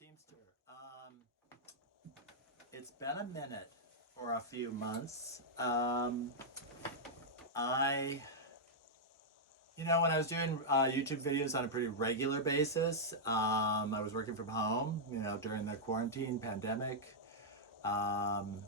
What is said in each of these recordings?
Teemstir. It's been a minute or a few months. When I was doing YouTube videos on a pretty regular basis, I was working from home, during the quarantine pandemic. And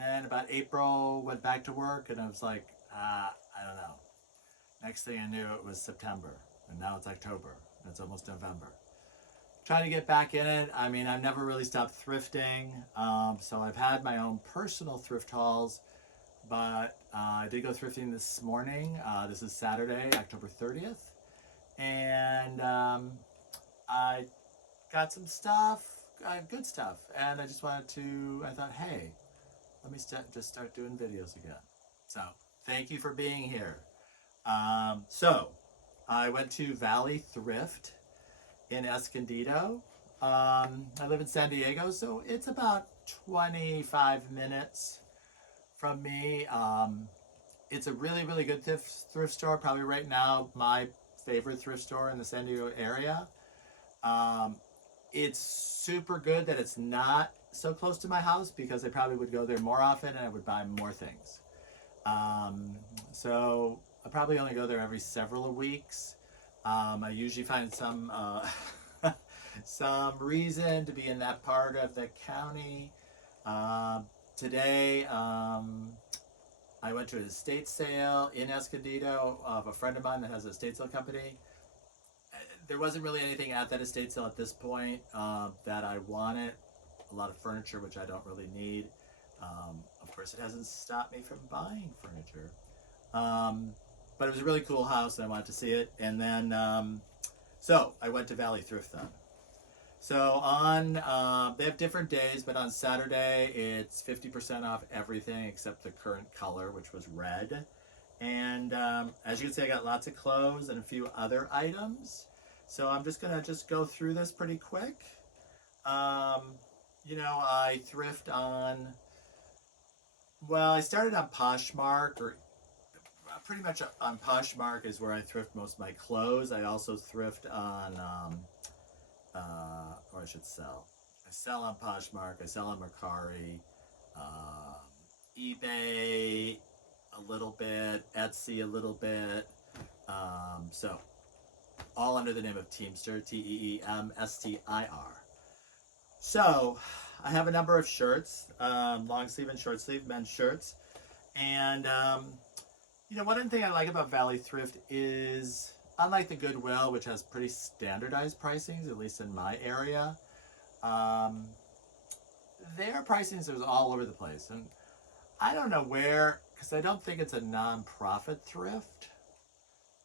then about April, went back to work, and I was like, I don't know. Next thing I knew, it was September, and now it's October, and it's almost November. Trying to get back in it. I mean, I've never really stopped thrifting, so I've had my own personal thrift hauls, but I did go thrifting this morning. This is Saturday, October 30th, and I got some stuff, good stuff, and I thought, hey, let me just start doing videos again. So, thank you for being here. So, I went to VALLEY THRIFT in Escondido. I live in San Diego, so it's about 25 minutes from me. It's a really, really good thrift store. Probably right now my favorite thrift store in the San Diego area. It's super good that it's not so close to my house, because I probably would go there more often and I would buy more things. So I probably only go there every several weeks. I usually find some reason to be in that part of the county. Today, I went to an estate sale in Escondido of a friend of mine that has an estate sale company. There wasn't really anything at that estate sale at this point that I wanted. A lot of furniture, which I don't really need. Of course, it hasn't stopped me from buying furniture. But it was a really cool house, and I wanted to see it. And then, so I went to VALLEY THRIFT then. So they have different days, but on Saturday it's 50% off everything except the current color, which was red. And as you can see, I got lots of clothes and a few other items. So I'm just gonna go through this pretty quick. I thrift on, well, I started on POSHMARK, or pretty much on POSHMARK is where I thrift most of my clothes. I also thrift on, or I should sell. I sell on POSHMARK, I sell on MERCARI, eBay a little bit, Etsy a little bit. So all under the name of Teemstir, Teemstir. So I have a number of shirts, long sleeve and short sleeve men's shirts. And one thing I like about VALLEY THRIFT is, unlike the Goodwill, which has pretty standardized pricings, at least in my area, their pricings are all over the place. And I don't know where, because I don't think it's a non-profit thrift.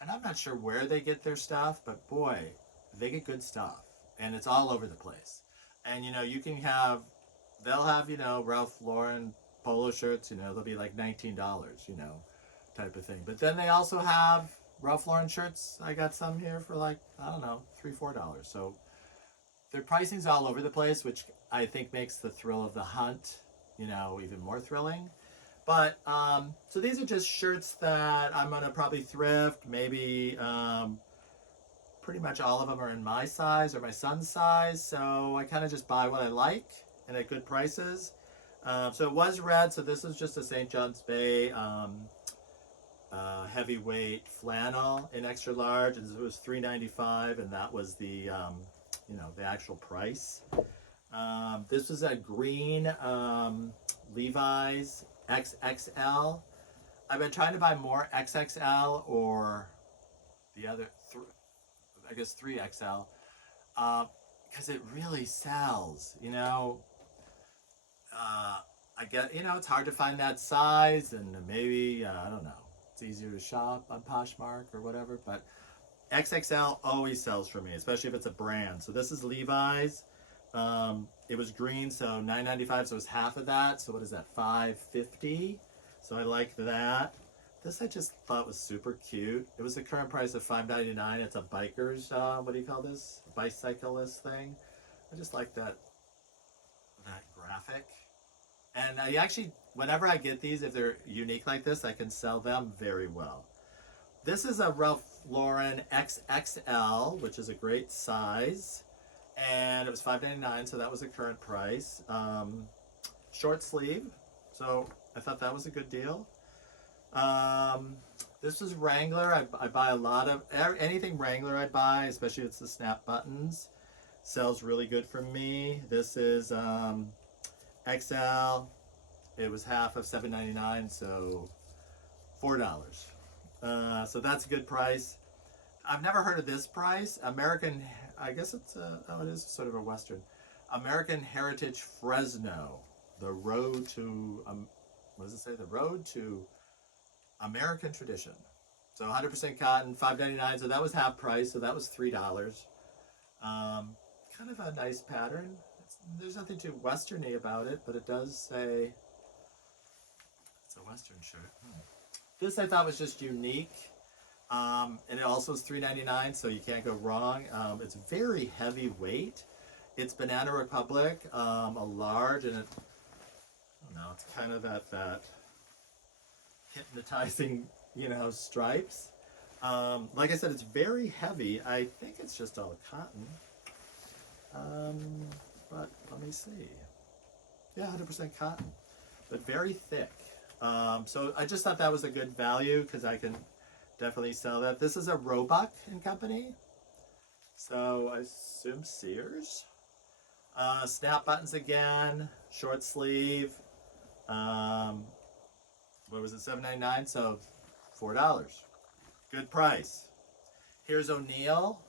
And I'm not sure where they get their stuff, but boy, they get good stuff. And it's all over the place. And you can have, they'll have, Ralph Lauren polo shirts, they'll be like $19, type of thing. But then they also have Ralph Lauren shirts. I got some here for like, I don't know, $3, $4. So their pricing's all over the place, which I think makes the thrill of the hunt, even more thrilling. But, so these are just shirts that I'm gonna probably thrift. Maybe, pretty much all of them are in my size or my son's size. So I kind of just buy what I like and at good prices. So it was red, so this is just a St. John's Bay heavyweight flannel in extra large, and it was $3.95, and that was the the actual price. This was a green Levi's XXL. I've been trying to buy more XXL, or the other, I guess 3XL, because it really sells. I get, it's hard to find that size, and maybe, I don't know, it's easier to shop on POSHMARK or whatever, but XXL always sells for me, especially if it's a brand. So this is Levi's. It was green, so $9.95, so it was half of that. So what is that, $5.50? So I like that. This I just thought was super cute. It was the current price of $5.99. It's a biker's, what do you call this? Bicyclist thing. I just like that graphic. And I actually, whenever I get these, if they're unique like this, I can sell them very well. This is a Ralph Lauren XXL, which is a great size. and it was $5.99, so that was the current price. Short sleeve, so I thought that was a good deal. This was Wrangler. I buy a lot of anything Wrangler I buy, especially if it's the snap buttons. Sells really good for me. This is XL. It was half of $7.99, so $4. So that's a good price. I've never heard of this price. American, I guess it's it is sort of a Western. American Heritage Fresno. The road to, what does it say? The road to American Tradition. So 100% cotton, $5.99. So that was half price. So that was $3. Kind of a nice pattern. There's nothing too Westerny about it, but it does say it's a Western shirt. This I thought was just unique. And it also is $3.99, so you can't go wrong. It's very heavyweight. It's Banana Republic, a large, and I don't know, it's kind of at that hypnotizing, stripes. Like I said, it's very heavy. I think it's just all cotton. But let me see. Yeah, 100% cotton, but very thick. So I just thought that was a good value because I can definitely sell that. This is a Roebuck and Company. So I assume Sears. Snap buttons again, short sleeve. What was it, $7.99? So $4. Good price. Here's O'Neill.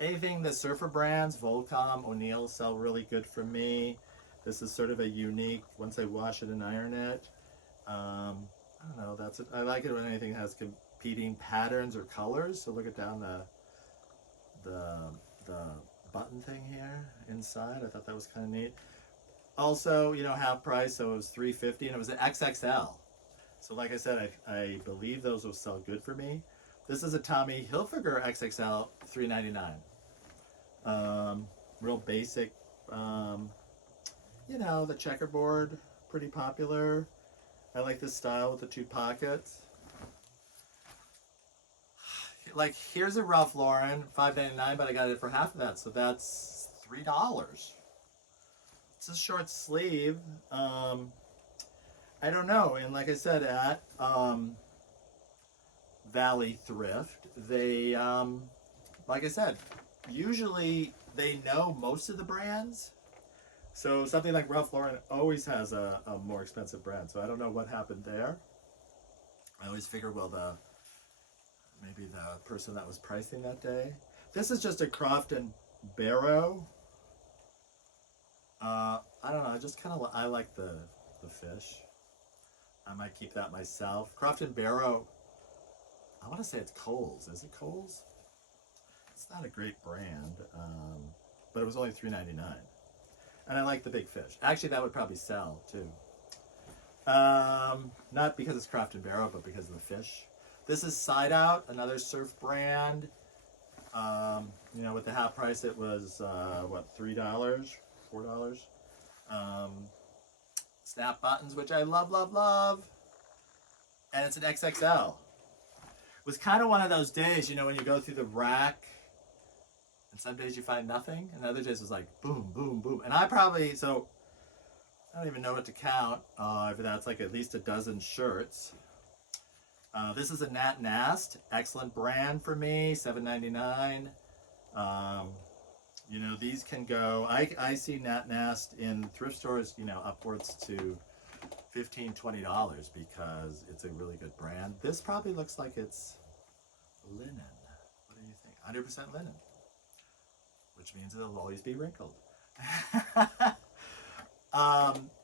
Anything the Surfer brands, Volcom, O'Neill sell really good for me. This is sort of a unique, once I wash it and iron it. I don't know, that's it. I like it when anything has competing patterns or colors. So look at down the button thing here inside. I thought that was kind of neat. Also, half price, so it was $3.50, and it was an XXL. So like I said, I believe those will sell good for me. This is a Tommy Hilfiger XXL, $3.99. Real basic, the checkerboard, pretty popular. I like this style with the two pockets. Like, here's a Ralph Lauren, $5.99, but I got it for half of that, so that's $3. It's a short sleeve. I don't know, and like I said, at Valley Thrift, they, like I said, usually they know most of the brands. So something like Ralph Lauren always has a more expensive brand. So I don't know what happened there. I always figure, well, maybe the person that was pricing that day. This is just a Croft and Barrow. I don't know. I just kind of, I like the fish. I might keep that myself. Croft and Barrow. I want to say it's Kohl's. Is it Kohl's? It's not a great brand, but it was only $3.99. And I like the big fish. Actually, that would probably sell too. Not because it's Croft and Barrow, but because of the fish. This is Side Out, another surf brand. With the half price, it was what, $3, $4. Snap buttons, which I love, love, love. And it's an XXL. It was kind of one of those days, when you go through the rack. And some days you find nothing, and other days it was like boom, boom, boom. And I don't even know what to count. If that's like at least a dozen shirts. This is a Nat Nast, excellent brand for me, $7.99. These can go. I see Nat Nast in thrift stores, upwards to $15, $20 because it's a really good brand. This probably looks like it's linen. What do you think? 100% linen. Which means it'll always be wrinkled.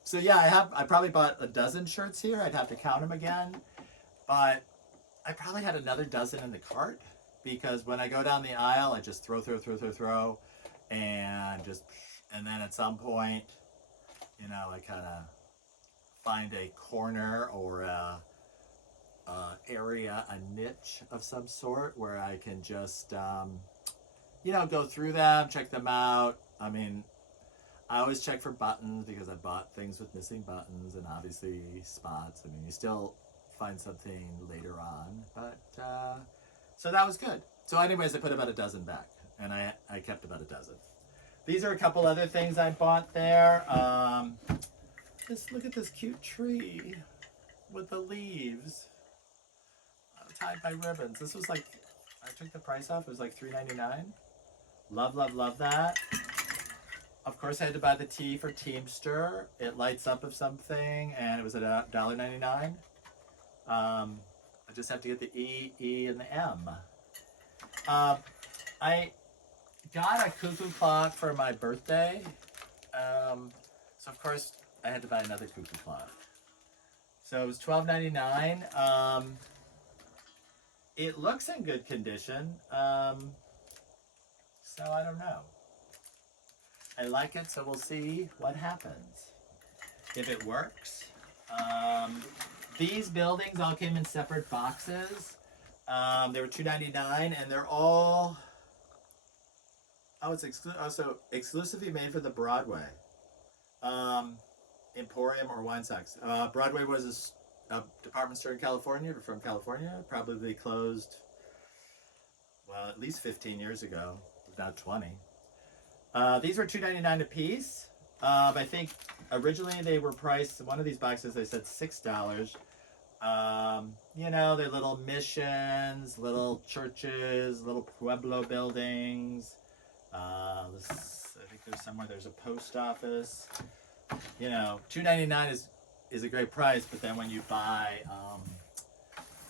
So yeah, I probably bought a dozen shirts here. I'd have to count them again, but I probably had another dozen in the cart because when I go down the aisle, I just throw, and then at some point, I kind of find a corner or a area, a niche of some sort where I can just go through them, check them out. I mean, I always check for buttons because I bought things with missing buttons and obviously spots. I mean, you still find something later on, but so that was good. So anyways, I put about a dozen back. and I kept about a dozen. These are a couple other things I bought there. Just look at this cute tree with the leaves tied by ribbons. This was like, I took the price off. It was like $3.99. Love, love, love that. Of course, I had to buy the T for Teemstir. It lights up of something, and it was at $1.99. I just have to get the E, and the M. I got a cuckoo clock for my birthday. So of course I had to buy another cuckoo clock. So it was $12.99. It looks in good condition. So I don't know. I like it, so we'll see what happens. If it works. These buildings all came in separate boxes. They were $2.99, and they're all, oh, it's also exclusively made for the Broadway Emporium or Wine Socks. Broadway was a department store in California, from California, probably closed, well, at least 15 years ago, if not 20. These were $2.99 a piece. I think originally they were priced, one of these boxes they said $6. You know, they're little missions, little churches, little pueblo buildings. I think there's somewhere there's a post office. You know, $2.99 is a great price, but then when you buy,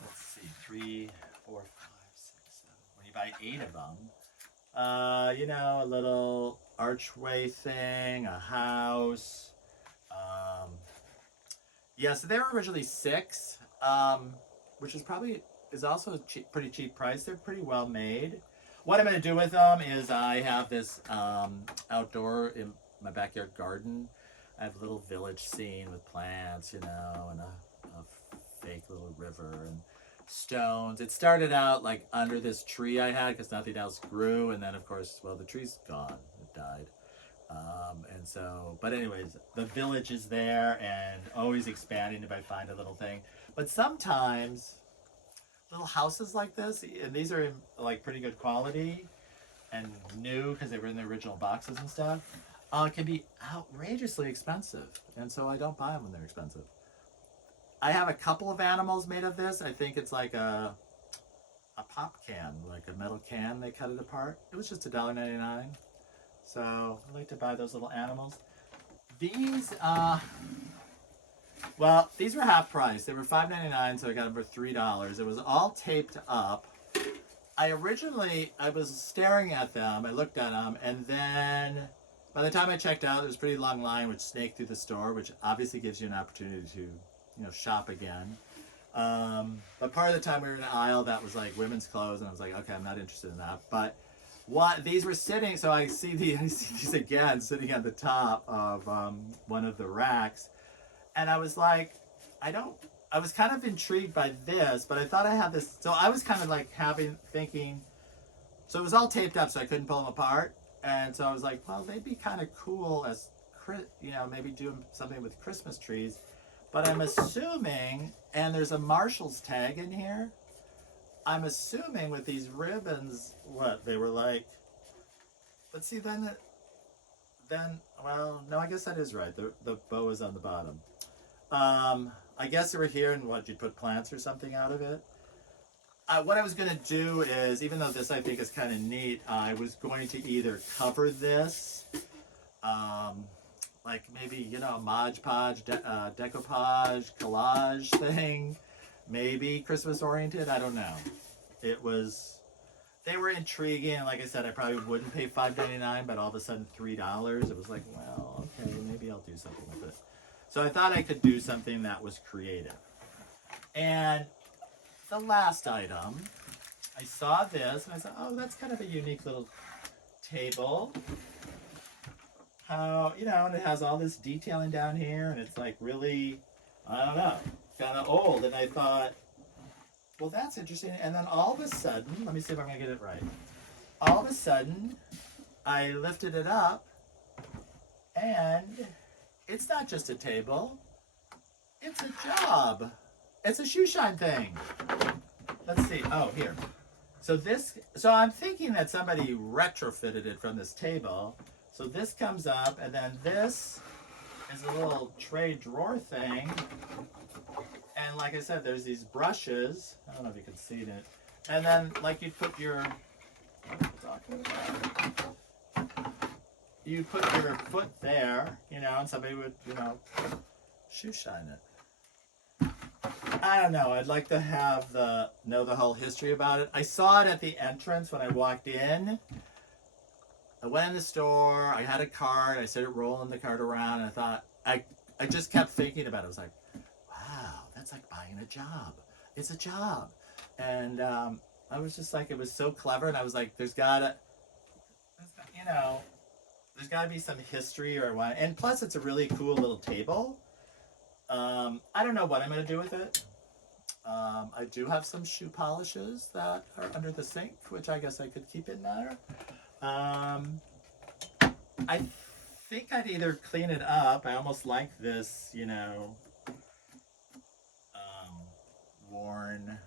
let's see, 3, 4, 5, 6, 7. When you buy 8 of them, you know, a little archway thing, a house. Yeah, so they were originally $6, which is also a pretty cheap price. They're pretty well made. What I'm going to do with them is I have this outdoor in my backyard garden. I have a little village scene with plants, you know, and a fake little river and stones. It started out like under this tree I had because nothing else grew, and then of course, well, the tree's gone. It died. And so, but anyways, the village is there and always expanding if I find a little thing. But sometimes little houses like this, and these are in like pretty good quality and new because they were in the original boxes and stuff, can be outrageously expensive. And so I don't buy them when they're expensive. I have a couple of animals made of this. I think it's like a pop can, like a metal can. They cut it apart. It was just $1.99. So I like to buy those little animals. These, well, these were half price. They were $5.99, so I got them for $3. It was all taped up. I was staring at them. I looked at them, and then by the time I checked out, there was a pretty long line which snaked through the store, which obviously gives you an opportunity to, you know, shop again. But part of the time we were in an aisle that was like women's clothes, and I was like, okay, I'm not interested in that. But these were sitting, so I see these again sitting at the top of one of the racks, and I was like, I was kind of intrigued by this, but I thought I had this, so I was kind of like thinking, so it was all taped up, so I couldn't pull them apart, and so I was like, well, they'd be kind of cool as, you know, maybe do something with Christmas trees, but I'm assuming, and there's a Marshall's tag in here, I'm assuming with these ribbons, what, they were like, but see, then, well, no, I guess that is right. The bow is on the bottom. I guess they were here, and what, you'd put plants or something out of it? What I was going to do is, even though this I think is kind of neat, I was going to either cover this, like maybe, you know, a Mod Podge, decoupage, collage thing, maybe Christmas oriented, I don't know. They were intriguing, and like I said, I probably wouldn't pay $5.99, but all of a sudden $3, it was like, well, okay, maybe I'll do something with it. So I thought I could do something that was creative. And the last item, I saw this, and I thought, oh, that's kind of a unique little table. How, you know, and it has all this detailing down here, and it's like really, I don't know, kind of old, and I thought, well, that's interesting. And then all of a sudden, let me see if I'm going to get it right. All of a sudden, I lifted it up, and it's not just a table. It's a job. It's a shoe shine thing. Let's see. Oh, here. So I'm thinking that somebody retrofitted it from this table. So this comes up, and then this is a little tray drawer thing. And like I said, there's these brushes. I don't know if you can see it. And then, like, you put your, you put your foot there, you know, and somebody would, you know, shoe shine it. I don't know. I'd like to have know the whole history about it. I saw it at the entrance when I walked in. I went in the store. I had a cart. I started rolling the cart around, and I thought I just kept thinking about it. I was like, wow, that's like buying a job. It's a job, and I was just like, it was so clever, and I was like, there's gotta be some history or what. And plus, it's a really cool little table. I don't know what I'm going to do with it. I do have some shoe polishes that are under the sink, which I guess I could keep in there. I think I'd either clean it up. I almost like this, you know, worn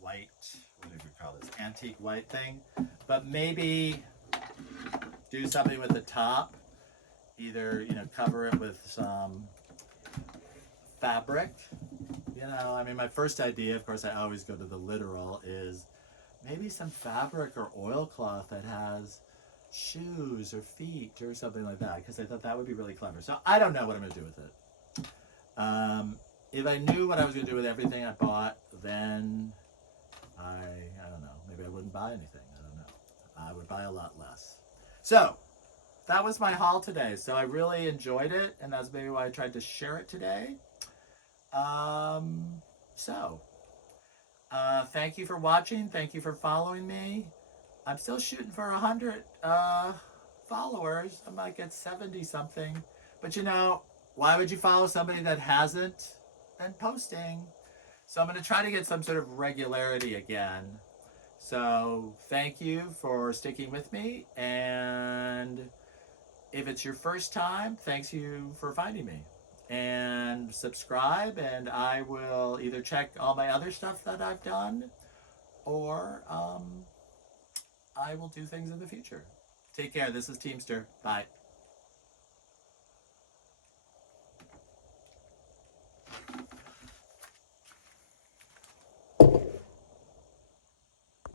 white, what do you call this, antique white thing. But maybe do something with the top. Either, you know, cover it with some fabric. You know, I mean, my first idea, of course, I always go to the literal, is maybe some fabric or oilcloth that has shoes or feet or something like that, because I thought that would be really clever. So I don't know what I'm going to do with it. If I knew what I was going to do with everything I bought, then I don't know. Maybe I wouldn't buy anything. I don't know. I would buy a lot less. So that was my haul today. So I really enjoyed it, and that's maybe why I tried to share it today. Thank you for watching. Thank you for following me. I'm still shooting for 100 followers. I might get 70 something. But you know, why would you follow somebody that hasn't been posting? So I'm going to try to get some sort of regularity again. So thank you for sticking with me. And if it's your first time, thanks you for finding me. And subscribe, and I will either check all my other stuff that I've done, or I will do things in the future. Take care. This is Teemstir. Bye.